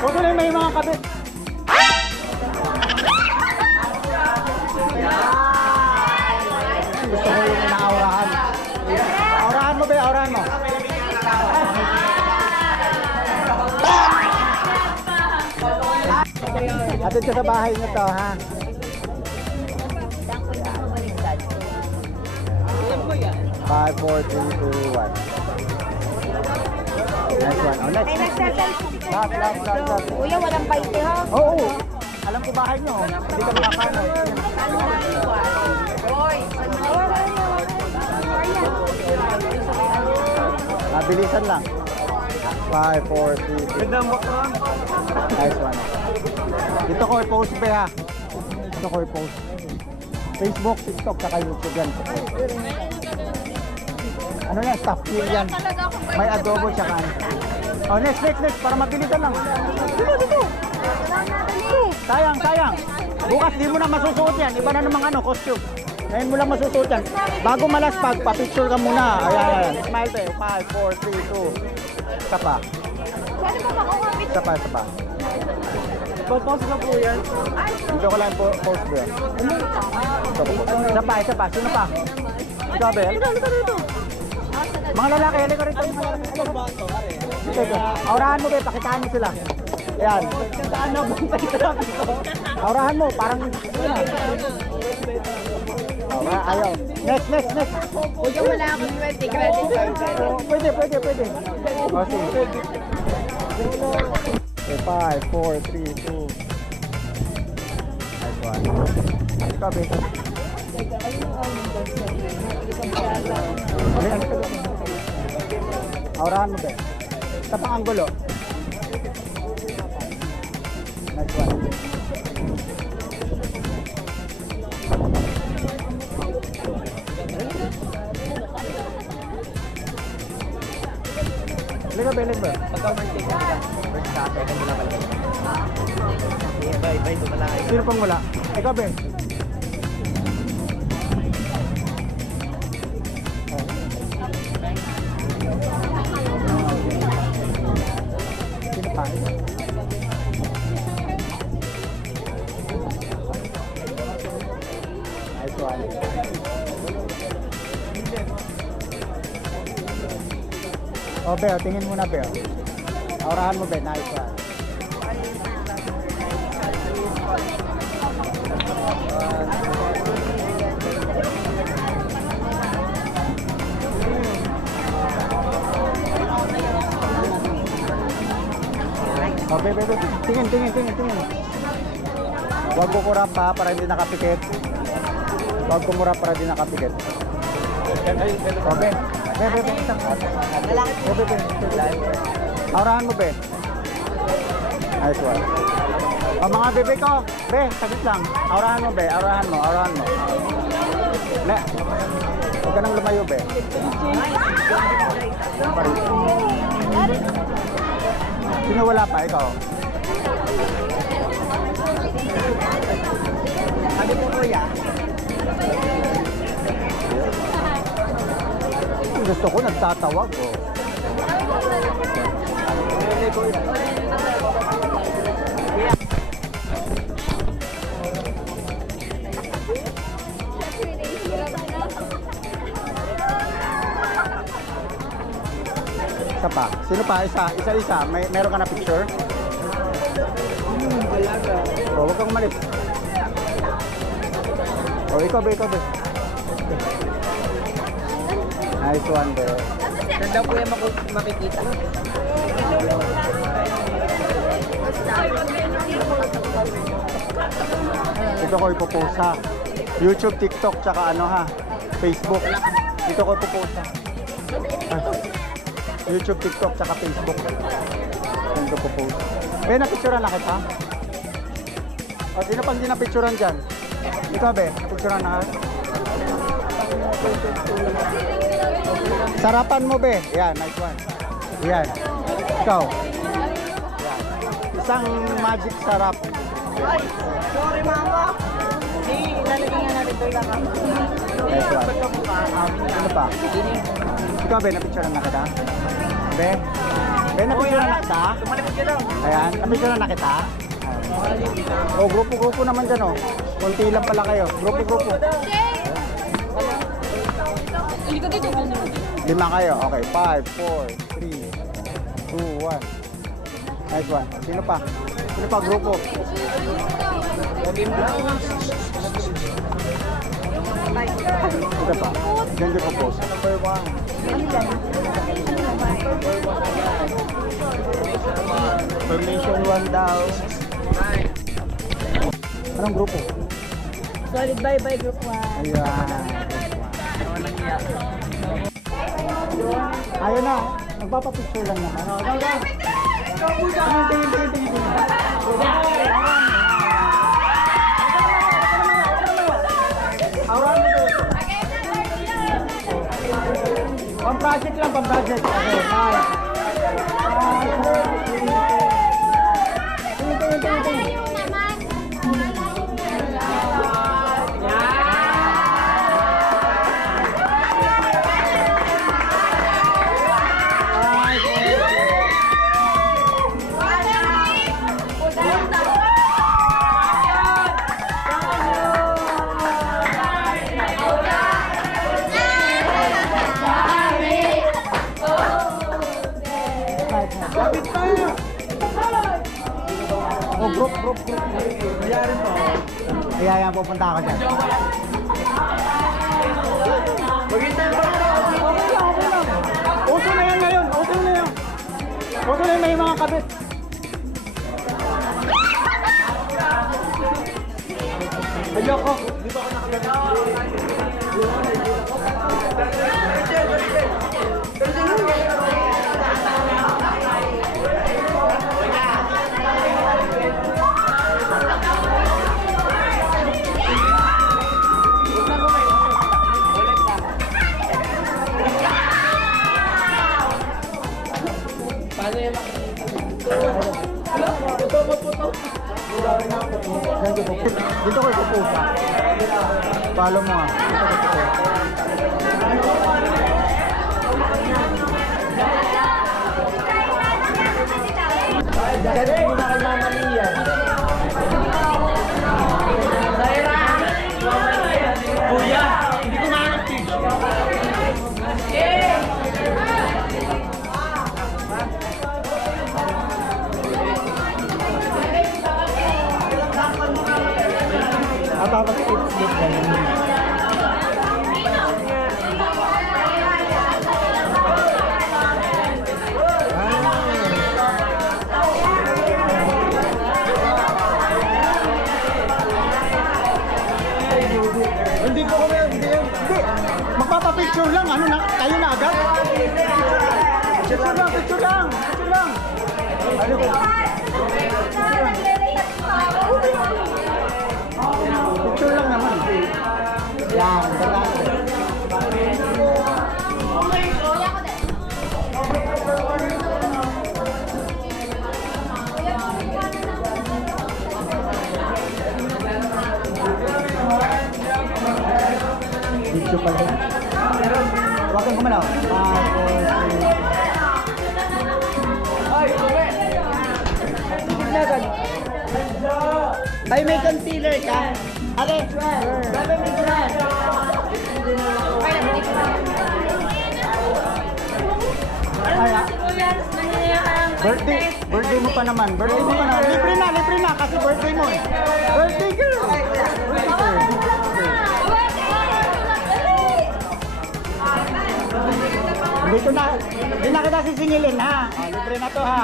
Huwag na may mga kabit. Gusto ko yung naaurahan. Aurahan mo ba? Aurahan mo. Atid ka sa bahay nito, ha? 5, 4, 3, 2, 1. Next one. Oh, next. Last. Kuya, walang paite ha? Oo. Alam ko bahay nyo. Hindi ka makakano. Bilisan lang. 5, 4, 3, 2. Nice one. Dito ko i-post ba ha? Dito ko i-post. Facebook, TikTok, saka YouTube yan. Ano yan? Stop here yan. May adobo tsaka ano. Oh, next. Para mabilisan lang. Dito. Sayang. Bukas di mo na masusuot yan. Iba na namang ano, costume. Ngayon mo lang masusuot yan. Bago malaspag, pa-picture ka muna. Ayan. Smile tayo. 5, 4, 3, 2. Isa pa. Isa pa. Pause na po yan. Dito ko lang post bro. Isa pa. Sino pa? Ikaw ba? Halika dito. Mga lalaki, halika rito. Dito. Aurahan mo ba? Pakitaan mo sila. Ayan. Aurahan mo. Parang... Ayaw. Next. Kuya, wala akong 20 credit card. Pwede. O, sige. Okay, 5, 4, 3, 2. Nice one. Ikaw, Beto. Aurahan mo, Beto. Sa pang-anggulo. Nice one. Liga, Beto, bro. Pagka-birthday ka nila. Birthday ka, teka nila pala. Bye, tumalaki. Sino pang wala? Ikaw, Ben. Sino pa? Nice one. Oh, Beo, tingin muna, Beo. Aurahan mo, Ben. Nice one. Oh, Bebe. Tingin. Huwag kukurap pa para hindi nakapikit. Huwag kumurap para hindi nakapikit. Oh, Bebe. Bebe. Aurahan mo, Be. Nice one. Oh, mga bebe ko. Be, saglit lang. Aurahan mo, Be. Aurahan mo. Ne. Huwag ka nang lumayo, Be. Sino wala pa? Ikaw. Sabi ko, kuya. Gusto ko nagtatawag, oh. Isa pa. Sino pa? Isa. Meron ka na picture? Wala ka. Oh, huwag kang umalis. Oh, ikaw ba? Nice one, bro. Saan daw po yan makikita? Ito ko ipopost ha. YouTube, TikTok, tsaka ano ha. Facebook. Dito ko ipopost ha. YouTube, TikTok, tsaka Facebook. Dito ko post. Be, napicturean na kita? O, sino pang di napicturean dyan? Ikaw, Be, napicturean na ha? Sarapan mo, Be. Yan, nice one. Yan. Ikaw. Yan. Isang magic sarap. Ay, sorry mama. Lalagyan nga natin ito lang ako. Nice one. Ano pa? Ikaw, Be, napicturean na kita? Be? Kaya napicture na kita? Tumalikod ka lang. Ayan, napicture na kita? O, grupo-grupo naman dyan, o. Kunti lang pala kayo. Grupo-grupo. Lima kayo. Okay, 5, 4, 3, 2, 1. Nice one. Sino pa? Sino pa grupo? Ito pa. Diyan ko post. Number 1. Formation 1 daw. Anong grupo? Solid bye-bye group 1. Ayan. Ayun na. Magpapapicture lang naman. Tingin. Pang-project lang, pang-project. Okay, nice. Tingin. Oh, group. Mayroon po. Kaya yan, pupunta ako dyan. Maghintay pa. Okay lang. Uso na yan ngayon. Uso na yan, may mga kabit. Ayoko. Di ba ako nakagano? Dito ko ipupusa. Follow mo ah. Dati mo na kay Mama Lia. Kuya, hindi ko ma-active. Tapos it's good ganyan. Hindi po kami, hindi. Magpapapicture lang, ano na, kayo na agad? Picture lang. Ano po? Picture lang naman. Yan, ganda. Video pala. Huwakan ko manaw. Ay, may concealer ka. Ate, dapat may concealer. Birthday mo pa naman. Libre na kasi birthday mo eh. Birthday girl. Hindi na kita sisingilin ha. Libre na to ha.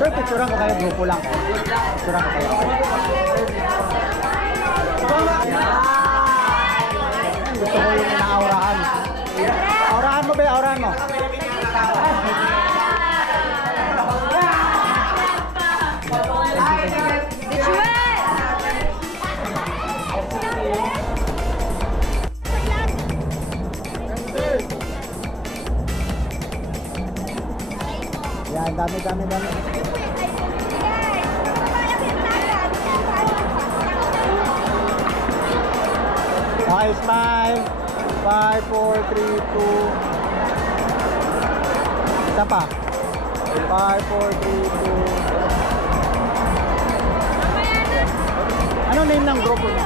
Sir, picturean ko kayo, grupo lang. Picturean ko kayo. Gusto ko yung na-aurahan. Aurahan mo ba? Aurahan mo. Yan, dami. 5, 4, 3, 2. Isa pa. 5, 4, 3, 2. Ano name ng grupo niya?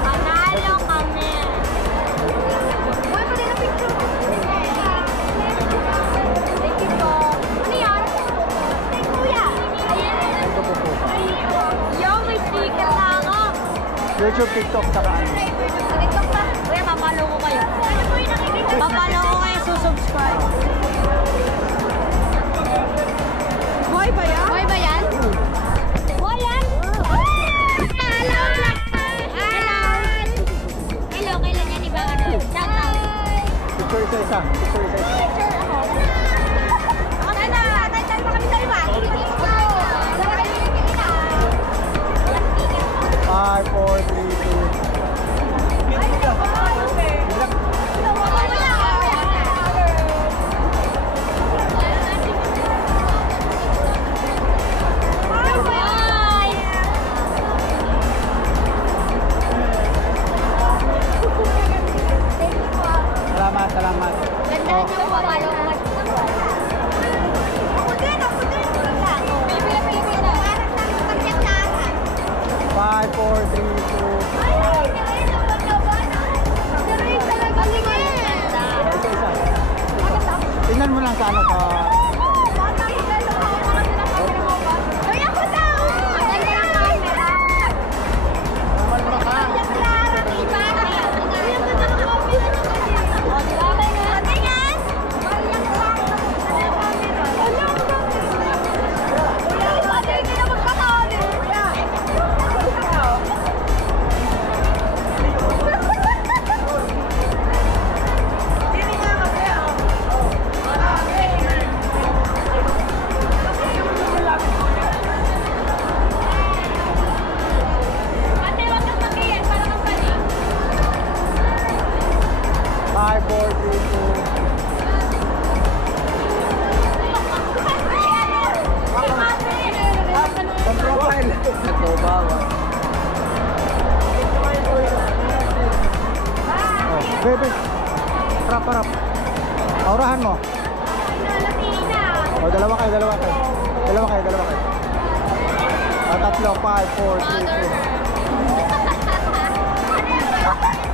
Panalo kami. Uy, pwede na picture. Thank you po. Ano yan? Thank kuya. Ayan. Ito po po. Yo, may sticker na ako. YouTube, TikTok, saka ano. Sa TikTok pa. Kuya, papalo ko kayo. Papalo ko kayo, susubscribe. Boy ba yan? Boy ba yan? Boy yan? Hello! Hello! Hello, kailan yan iba ano? Shout out. Picture isa-isa. Picture isa-isa. Picture ako. Ako na! Tayo pa kami sa iba. 5, 4, 3, 2. Salamat, salamat. Ganda niyo po, papalo ko. Ako din, ako din. Pilipina. Parang nagpagyak na ata. 5, 4, 3, 2. Ay, diretso ba naman? Diretso talaga sige. Isa-isa. Tingnan mo lang sa ano sa... Ay, ako daw! Ang ganda ng camera. Ang Clara, diba? Ay, ang ganda ng camera niyo kasi. O, diba? Tingnan! Maria Clara. Alam mo. Wala, pati hindi na magkakali. Ate, wag kang mag-iyan para kang bali. 5, 4, 3, 2. Profile. Nagbabawa. Oh, bebe. Harap. Aurahan mo. Oh, dalawa kayo. Dalawa kayo. Tatlo, 5, 4, 3, 2.